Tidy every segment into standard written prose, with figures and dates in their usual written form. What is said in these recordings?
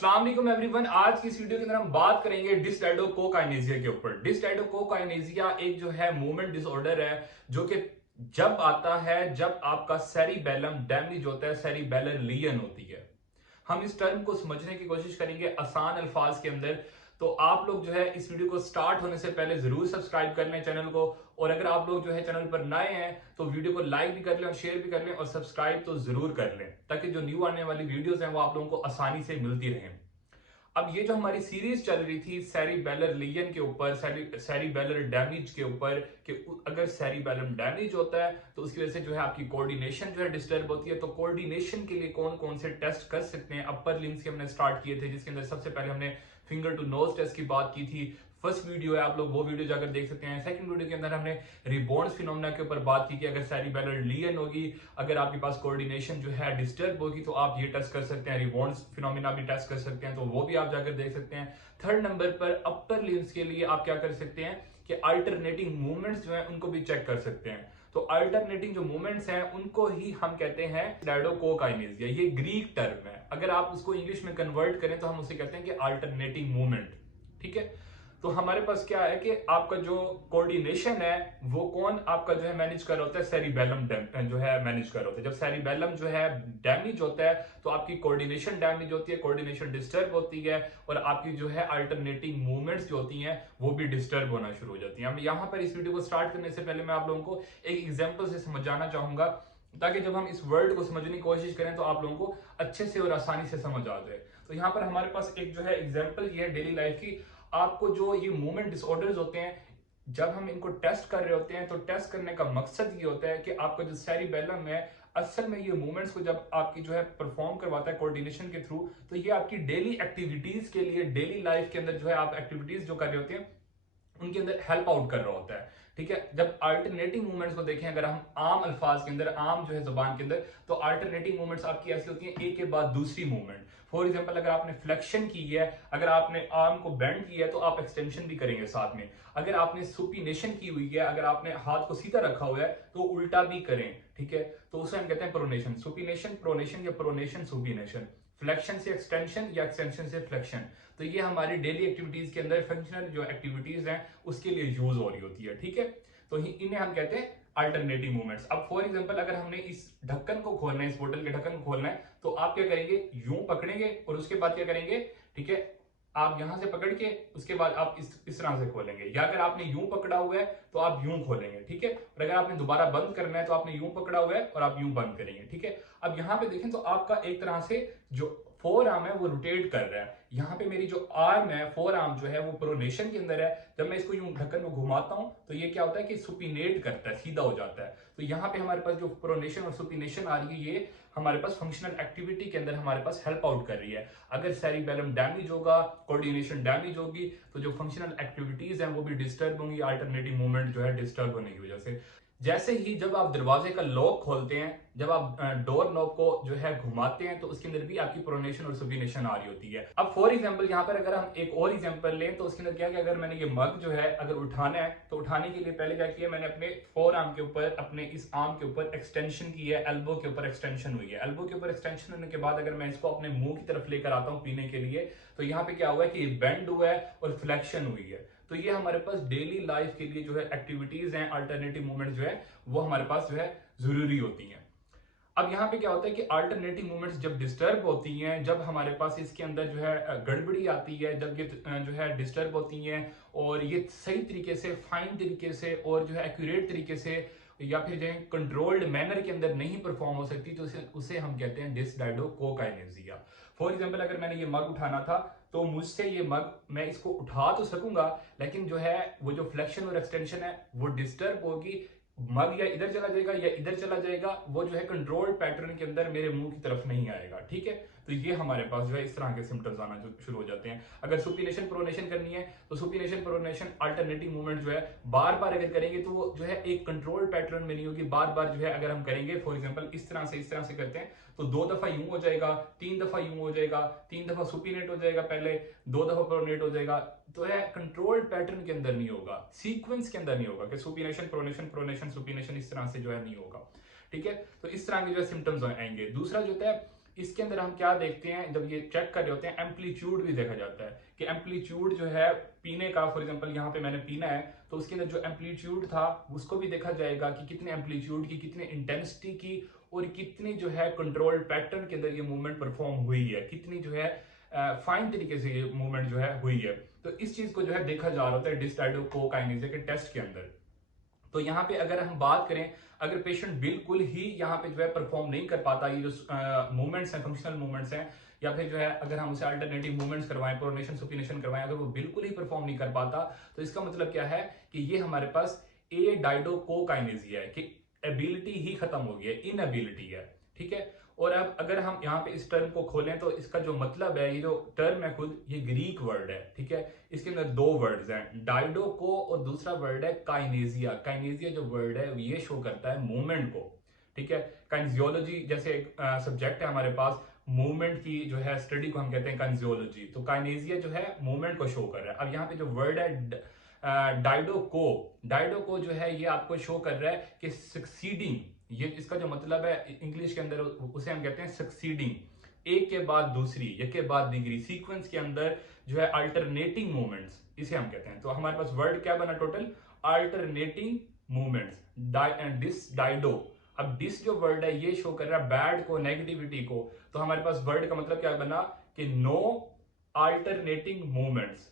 अस्सलाम वालेकुम एवरीवन। आज की इस वीडियो के अंदर हम बात करेंगे डिस्टाइडोकोकाइनेसिया के ऊपर। डिस्टाइडोकोकाइनेसिया एक जो है मूवमेंट डिसऑर्डर है जो कि जब आता है जब आपका सेरिबेलम डैमेज होता है, सेरिबेलर लीजन होती है। हम इस टर्म को समझने की कोशिश करेंगे आसान अल्फाज के अंदर। तो आप लोग जो है इस वीडियो को स्टार्ट होने से पहले जरूर सब्सक्राइब कर लें चैनल को, और अगर आप लोग जो है चैनल पर नए हैं तो वीडियो को लाइक भी कर लें और शेयर भी कर लें और सब्सक्राइब तो जरूर कर लें ताकि जो न्यू आने वाली वीडियोस हैं वो आप लोगों को आसानी से मिलती रहें। अब ये जो हमारी सीरीज चल रही थी सेरिबेलर लीजन के ऊपर, सेरिबेलर डैमेज के ऊपर, कि अगर सेरिबेलम डैमेज होता है तो उसकी वजह से जो है आपकी कोऑर्डिनेशन जो है डिस्टर्ब होती है। तो कोऑर्डिनेशन के लिए कौन कौन से टेस्ट कर सकते हैं, अपर लिम्स के हमने स्टार्ट किए थे, जिसके अंदर सबसे पहले हमने फिंगर टू नोज टेस्ट की बात की थी। फर्स्ट वीडियो है, आप लोग वो वीडियो जाकर देख सकते हैं। सेकंड वीडियो के अंदर हमने रिबॉन्ड्स फिनोमेना के ऊपर बात की कि अगर सेरिबेलर लीजन होगी, अगर आपके पास कोऑर्डिनेशन जो है डिस्टर्ब होगी तो आप ये टेस्ट कर सकते हैं, रिबॉन्ड्स फिनोमेना भी टेस्ट कर सकते हैं, तो वो भी आप जाकर देख सकते हैं। थर्ड नंबर पर अपर लिम्स के लिए आप क्या कर सकते हैं कि अल्टरनेटिंग मूवमेंट्स जो है उनको भी चेक कर सकते हैं। तो अल्टरनेटिंग जो मूवमेंट्स हैं उनको ही हम कहते हैं डायडोकोकाइनेसिया। ये ग्रीक टर्म है, अगर आप उसको इंग्लिश में कन्वर्ट करें तो हम उसे कहते हैं कि अल्टरनेटिंग मूवमेंट। ठीक है, तो हमारे पास क्या है कि आपका जो कोऑर्डिनेशन है वो कौन आपका जो है मैनेज कर रहा होता है, सेरिबेलम जो है मैनेज कर रहा होता है। जब सेरिबेलम जो है डैमेज होता है तो आपकी कोऑर्डिनेशन डैमेज होती है, कोऑर्डिनेशन डिस्टर्ब होती है, और आपकी जो है अल्टरनेटिंग मूवमेंट्स जो होती हैं वो भी डिस्टर्ब होना शुरू हो जाती हैं। यहाँ पर इस वीडियो को स्टार्ट करने से पहले मैं आप लोगों को एक एग्जाम्पल से समझाना चाहूंगा ताकि जब हम इस वर्ड को समझने की कोशिश करें तो आप लोगों को अच्छे से और आसानी से समझ आ जाए। तो यहाँ पर हमारे पास एक जो है एग्जाम्पल ये है डेली लाइफ की। आपको जो ये मूवमेंट डिसऑर्डर्स होते हैं, जब हम इनको टेस्ट कर रहे होते हैं तो टेस्ट करने का मकसद ये होता है कि आपका जो सेरिबेलम है असल में ये मूवमेंट्स को जब आपकी जो है परफॉर्म करवाता है कोऑर्डिनेशन के थ्रू, तो ये आपकी डेली एक्टिविटीज के लिए, डेली लाइफ के अंदर जो है आप एक्टिविटीज जो कर रहे होते हैं उनके अंदर हेल्प आउट कर रहा होता है। ठीक है, जब अल्टरनेटिंग मूवमेंट्स को देखें, अगर हम आम अल्फाज के अंदर, आम जो है जुबान के अंदर, तो अल्टरनेटिंग मूवमेंट्स आपकी ऐसी होती हैं एक के बाद दूसरी मूवमेंट। फॉर एग्जांपल, अगर आपने फ्लेक्शन की है, अगर आपने आर्म को बेंड किया है तो आप एक्सटेंशन भी करेंगे साथ में। अगर आपने सुपिनेशन की हुई है, अगर आपने हाथ को सीधा रखा हुआ है तो उल्टा भी करें। ठीक है, तो उसे हम कहते हैं प्रोनेशन, सुपिनेशन, प्रोनेशन या प्रोनेशन सुपिनेशन, फ्लेक्शन से एक्सटेंशन या एक्सटेंशन से फ्लेक्शन। तो ये हमारी डेली एक्टिविटीज के अंदर, फंक्शनल जो एक्टिविटीज हैं उसके लिए यूज हो रही होती है। ठीक है, तो इन्हें हम कहते हैं अल्टरनेटिव मूवमेंट्स। अब फॉर एग्जांपल, अगर हमने इस ढक्कन को खोलना है, इस बोतल के ढक्कन को खोलना है, तो आप क्या करेंगे, यूं पकड़ेंगे और उसके बाद क्या करेंगे, ठीक है, आप यहां से पकड़ के उसके बाद आप इस तरह से खोलेंगे, या अगर आपने यूं पकड़ा हुआ है तो आप यूं खोलेंगे। ठीक है, और अगर आपने दोबारा बंद करना है तो आपने यूं पकड़ा हुआ है और आप यूं बंद करेंगे। ठीक है, अब यहां पे देखें तो आपका एक तरह से जो फोर आर्म है वो रोटेट कर रहा है। यहाँ पे मेरी जो आर्म है, फोर आर्म जो है वो प्रोनेशन के अंदर है। जब मैं इसको यूं ढक्कन को घुमाता हूं तो ये क्या होता है कि सुपिनेट करता है, सीधा हो जाता है। तो यहाँ पे हमारे पास जो प्रोनेशन और सुपिनेशन आ रही है, ये हमारे पास फंक्शनल एक्टिविटी के अंदर हमारे पास हेल्प आउट कर रही है। अगर सेरिबेलम डैमेज होगा, कोऑर्डिनेशन डैमेज होगी, तो जो फंक्शनल एक्टिविटीज हैं वो भी डिस्टर्ब होंगी, अल्टरनेटिव मूवमेंट जो है डिस्टर्ब होने की वजह से। जैसे ही जब आप दरवाजे का लॉक खोलते हैं, जब आप डोर नॉब को जो है घुमाते हैं, तो उसके अंदर भी आपकी प्रोनेशन और सुपिनेशन आ रही होती है। अब फॉर एग्जांपल यहाँ पर अगर हम एक और एग्जांपल लें तो उसके अंदर क्या है कि अगर मैंने ये मग जो है अगर उठाना है, तो उठाने के लिए पहले क्या किया, मैंने अपने फोर आर्म के ऊपर, अपने इस आर्म के ऊपर एक्सटेंशन की है, एल्बो के ऊपर एक्सटेंशन हुई है। एल्बो के ऊपर एक्सटेंशन होने के बाद अगर मैं इसको अपने मुंह की तरफ लेकर आता हूँ पीने के लिए, तो यहाँ पे क्या हुआ है कि बेंड हुआ है और फ्लेक्शन हुई है। तो ये हमारे पास डेली लाइफ के लिए जो है एक्टिविटीज हैं, अल्टरनेटिव मूवमेंट जो है वो हमारे पास जो है जरूरी होती हैं। अब यहाँ पे क्या होता है कि अल्टरनेटिव मूवमेंट्स जब डिस्टर्ब होती हैं, जब हमारे पास इसके अंदर जो है गड़बड़ी आती है, जब ये जो है डिस्टर्ब होती हैं और ये सही तरीके से, फाइन तरीके से और जो है एक्यूरेट तरीके से या फिर जो है कंट्रोल्ड मैनर के अंदर नहीं परफॉर्म हो सकती, तो उसे हम कहते हैं डिसडाइडोकोकाइनेसिया। फॉर एग्जांपल, अगर मैंने ये मग उठाना था तो मुझसे ये मग, मैं इसको उठा तो सकूंगा, लेकिन जो है वो जो फ्लेक्शन और एक्सटेंशन है वो डिस्टर्ब होगी। मग या इधर चला जाएगा या इधर चला जाएगा, वो जो है कंट्रोल पैटर्न के अंदर मेरे मुंह की तरफ नहीं आएगा। ठीक है, तो ये हमारे पास जो है इस तरह के सिम्टम्स आना जो शुरू हो जाते हैं। अगर सुपिनेशन प्रोनेशन करनी है तो सुपिनेशन प्रोनेशन अल्टरनेटिव मूवमेंट जो है बार बार अगर करेंगे तो वो जो है एक कंट्रोल पैटर्न में नहीं होगी। बार बार जो है अगर हम करेंगे, फॉर एग्जांपल इस तरह से करते हैं, तो दो दफा यूं हो जाएगा, तीन दफा यूं हो जाएगा, तीन दफा सुपिनेट हो जाएगा, पहले दो दफा प्रोनेट हो जाएगा, तो है कंट्रोल पैटर्न के अंदर नहीं होगा, सीक्वेंस के अंदर नहीं होगा कि सुपिनेशन प्रोनेशन प्रोनेशन सुपिनेशन, इस तरह से जो है नहीं होगा। ठीक है, तो इस तरह के जो है सिम्टम्स आएंगे। दूसरा जो होता है इसके अंदर हम क्या देखते हैं, जब ये चेक कर रहे होते हैं एम्पलीट्यूड भी देखा जाता है कि एम्पलीट्यूड जो है पीने का, फॉर एग्जांपल यहाँ पे मैंने पीना है तो उसके अंदर जो एम्पलीट्यूड था उसको भी देखा जाएगा कि कितने एम्पलीट्यूड की, कितने इंटेंसिटी की और कितनी जो है कंट्रोल पैटर्न के अंदर ये मूवमेंट परफॉर्म हुई है, कितनी जो है फाइन तरीके से ये मूवमेंट जो है हुई है। तो इस चीज को जो है देखा जा रहा होता है डिस्टाइडोकोकाइनेसिया के टेस्ट के अंदर। तो यहाँ पे अगर हम बात करें, अगर पेशेंट बिल्कुल ही यहाँ पे जो है परफॉर्म नहीं कर पाता, ये जो मूवमेंट्स हैं, फंक्शनल मूवमेंट्स हैं, या फिर जो है अगर हम उसे अल्टरनेटिव मूवमेंट्स करवाएं, प्रोनेशन सुपिनेशन करवाएं, अगर वो बिल्कुल ही परफॉर्म नहीं कर पाता तो इसका मतलब क्या है कि ये हमारे पास एडाइडोकोकाइनेसिया है, कि एबिलिटी ही खत्म हो गई है, इनएबिलिटी है। ठीक है। और अब अगर हम यहाँ पे इस टर्म को खोलें तो इसका जो मतलब है, ये जो टर्म है खुद, ये ग्रीक वर्ड है। ठीक है। इसके अंदर दो वर्ड्स हैं, डाइडोको और दूसरा वर्ड है काइनेजिया। काइनेजिया जो वर्ड है ये शो करता है मूवमेंट को। ठीक है। काइनेजियोलॉजी जैसे एक सब्जेक्ट है हमारे पास, मूवमेंट की जो है स्टडी को हम कहते हैं काइनेजियोलॉजी। तो काइनेजिया जो है मूवमेंट को शो कर रहा है। अब यहाँ पे जो वर्ड है डाइडोको, डाइडोको जो है ये आपको शो कर रहा है कि सक्सीडिंग, ये इसका जो मतलब है इंग्लिश के अंदर उसे हम कहते हैं सक्सीडिंग, एक के बाद दूसरी, एक के बाद डिग्री, सीक्वेंस के अंदर जो है अल्टरनेटिंग मूवमेंट्स, इसे हम कहते हैं। तो हमारे पास वर्ड क्या बना टोटल, अल्टरनेटिंग मूवमेंट्स, डिस डाइडो। अब डिस जो वर्ड है ये शो कर रहा है बैड को, नेगेटिविटी को। तो हमारे पास वर्ड का मतलब क्या बना कि no alternating movements,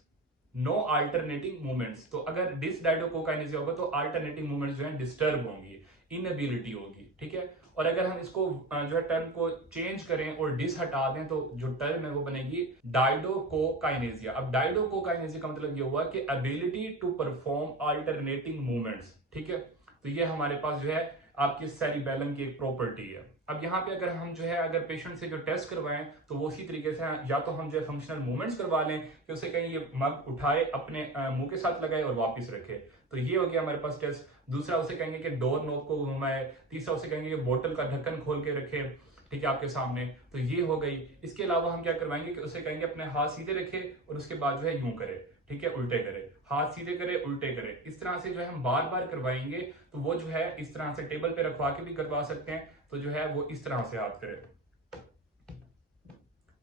no alternating movements. तो अगर डिस डाइडोकोकाइनेसिया होगा तो अल्टरनेटिंग मूवमेंट्स जो है डिस्टर्ब होंगी, इनएबिलिटी होगी। ठीक है। और अगर हम इसको जो है टर्म को चेंज करें और डिस हटा दें तो जो टर्म है वो बनेगी डाइडोकोकाइनेसिया। अब डाइडोकोकाइनेसिया का मतलब ये हुआ कि ability to perform alternating movements. ठीक है। तो ये हमारे पास जो है आपकी सेरिबेलम की एक प्रॉपर्टी है। अब यहाँ पे अगर हम जो है अगर पेशेंट से जो टेस्ट करवाएं तो वो उसी तरीके से, या तो हम जो है फंक्शनल मूवमेंट्स करवा लें कि उसे कहीं ये मग उठाए अपने मुंह के साथ लगाए और वापस रखे, तो ये हो गया हमारे पास टेस्ट। दूसरा उसे कहेंगे कि डोर नॉब को घुमाए, तीसरा उसे कहेंगे कि बोतल का ढक्कन खोल के रखे, ठीक है, आपके सामने, तो ये हो गई। इसके अलावा हम क्या करवाएंगे कि उसे कहेंगे अपने हाथ सीधे रखे और उसके बाद जो है यूं करे, ठीक है, उल्टे करे, हाथ सीधे करे उल्टे करे। इस तरह से जो है हम बार बार करवाएंगे तो वो जो है इस तरह से टेबल पे रखवा के भी करवा सकते हैं, तो जो है वो इस तरह से हाथ करे।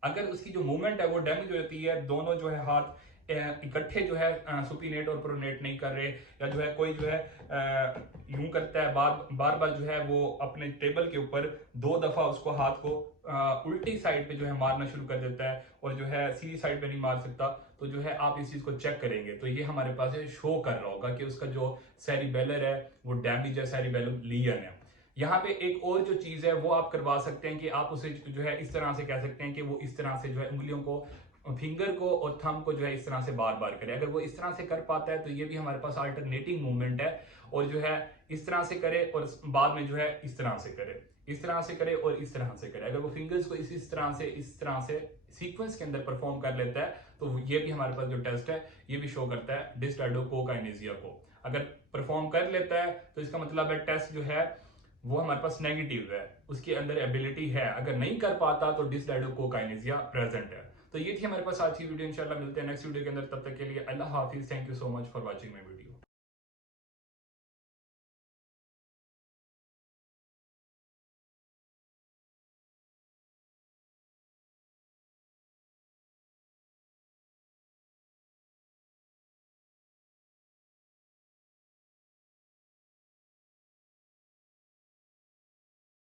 अगर उसकी जो मूवमेंट है वो डैमेज हो जाती है, दोनों जो है हाथ इकट्ठे जो है सुपीनेट और प्रोनेट नहीं कर रहे, या जो है कोई जो है यूं करता है, बार बार जो है वो अपने टेबल के ऊपर 2 दफा उसको हाथ को उल्टी साइड पे जो है मारना शुरू कर देता है और जो है सीधी साइड पे नहीं मार सकता, तो जो है आप इस चीज को चेक करेंगे तो ये हमारे पास शो कर रहा होगा कि उसका जो सेरिबेलर है वो डैमेज है, सेरिबेलम लीजन है। यहाँ पे एक और जो चीज है वो आप करवा सकते हैं कि आप उसे जो है इस तरह से कह सकते हैं कि वो इस तरह से जो है उंगलियों को, फिंगर को और थंब को जो है इस तरह से बार बार करे। अगर वो इस तरह से कर पाता है तो ये भी हमारे पास अल्टरनेटिंग मूवमेंट है। और जो है इस तरह से करे और बाद में जो है इस तरह से करे, इस तरह से करे और इस तरह से करे। अगर वो फिंगर्स को इस तरह से सीक्वेंस के अंदर परफॉर्म कर लेता है तो ये भी हमारे पास जो टेस्ट है ये भी शो करता है डिस्टाइडोकोकाइनेसिया को। अगर परफॉर्म कर लेता है तो इसका मतलब है टेस्ट जो है वो हमारे पास नेगेटिव है, उसके अंदर एबिलिटी है। अगर नहीं कर पाता तो डिस्डाइडोकोकाइनेसिया प्रेजेंट है। तो ये थी हमारे पास आज की वीडियो। इंशाल्लाह मिलते हैं नेक्स्ट वीडियो के अंदर, तब तक के लिए अल्लाह हाफिज। Thank you so much for watching my video.